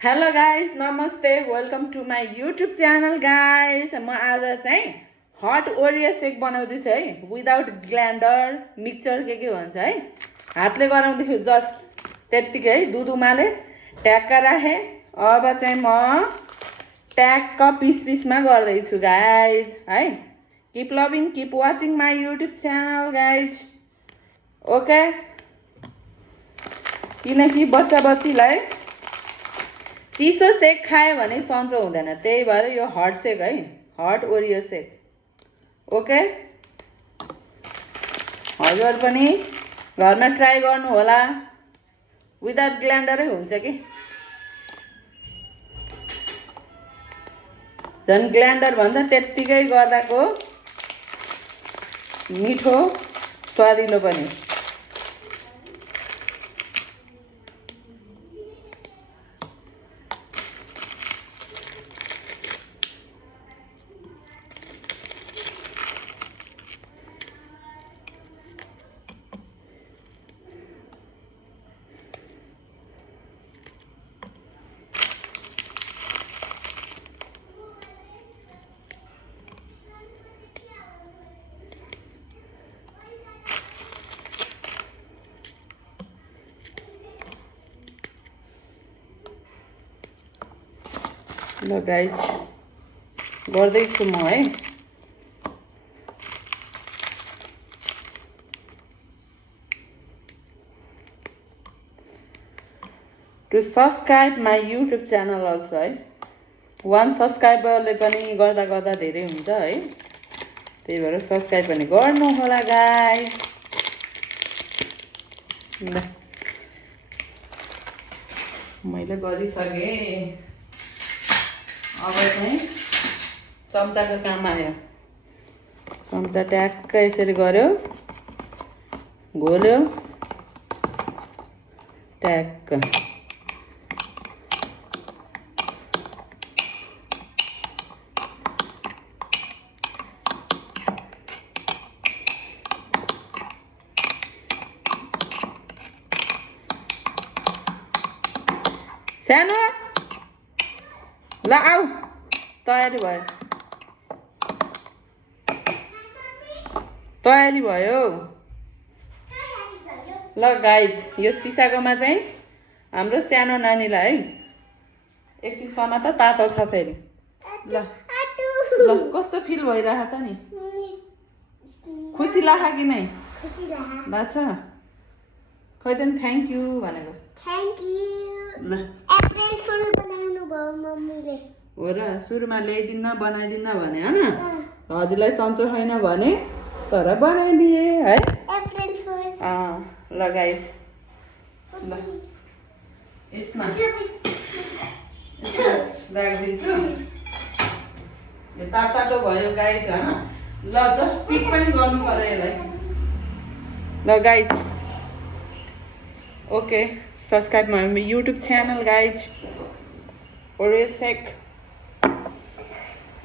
hello guys नमस्ते welcome to my YouTube channel guys म आज चाहिँ हट ओरियो सेक बनाउँदैछु है विदाउट ग्राइन्डर मिक्सचर के भन्छ है हातले गराउँदाखेरि जस्ट त्यत्तिकै है दुध उमाले ट्याक्क राखेँ अब चाहिँ म ट्याक्क पिसमा गर्दैछु गाइज है keep loving keep watching my YouTube channel guys okay किनकि बच्चा बच्चीलाई चिसो सेक खायो भने सन्चो हुँदैन त्यही भएर यो हट सेक है हट ओरियो सेक ओके हजुर पनि घरमा ट्राई गर्नु होला विदाउट ग्राइन्डरै हुन्छ कि झन् ग्राइन्डर भन्दा त्यत्तिकै गर्दाको मिठो स्वादिलो पनि ल गाइज गर्दैछु म है to subscribe my YouTube channel also है 1 सब्सक्राइबरले पनि गर्दा धेरै हुन्छ है त्यही भएर सब्सक्राइब पनि गर्नु होला गाइज ल मैले गरिसकेँ अब चाहिँ चम्चाको काम आयो चम्चा ट्याक्क यसरी गर्यो घोल्यो ट्याक्क सानो ल आऊ तयारी भयो ल गाइज यो सिसाकोमा चाहिँ हाम्रो सानो नानीलाई है एकछिन समात तातो छ फेरि ल ल कस्तो फिल भइरह त नि खुसी लाग्छ कि नै लाग्छ खै त थ्याङ्क यू भनेको थ्याङ्क यू ल अप्रिल फुल बनाउनु भयो मम्मीले हो र सुरुमा ल्याइदिन्न बनाइदिन्न भने होइन हजुरलाई सन्चो छैन भने तर बनाइदिए है अप्रिल फुल ल गाइज ल यसमा राखिदिन्छु यो तातो भयो गाइज होइन ल जस्ट पिक पनि गर्नु पर्यो यसलाई ल guys okay subscribe my YouTube channel guys ओरियो सेक